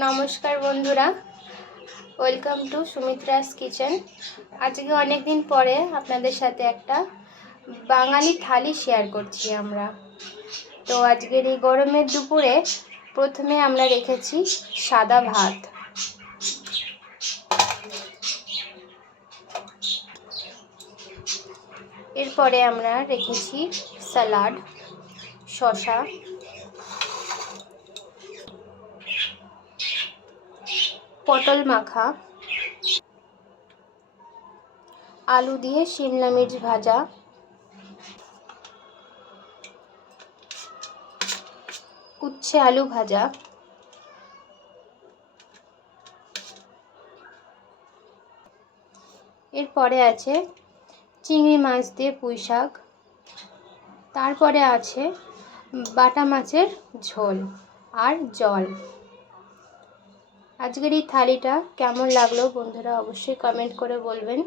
নমস্কার বন্ধুরা, welcome to সুমিত্রাস kitchen. আজকে অনেক দিন পরে আপনাদের সাথে একটা বাঙালি থালি শেয়ার করছি আমরা। তো আজকের এই গরমের দুপুরে প্রথমে আমরা রেখেছি সাদা ভাত, এরপরে আমরা রেখেছি স্যালাড, শসা, পটল মাখা, আলু দিয়ে শিমলা মির্চ ভাজা, উচ্ছে আলু ভাজা, এরপরে আছে চিংড়ি মাছ দিয়ে পুঁই শাক, তারপরে আছে বাটা মাছের ঝোল আর জল। আজকের এই থালিটা কেমন লাগলো বন্ধুরা অবশ্যই কমেন্ট করে বলবেন।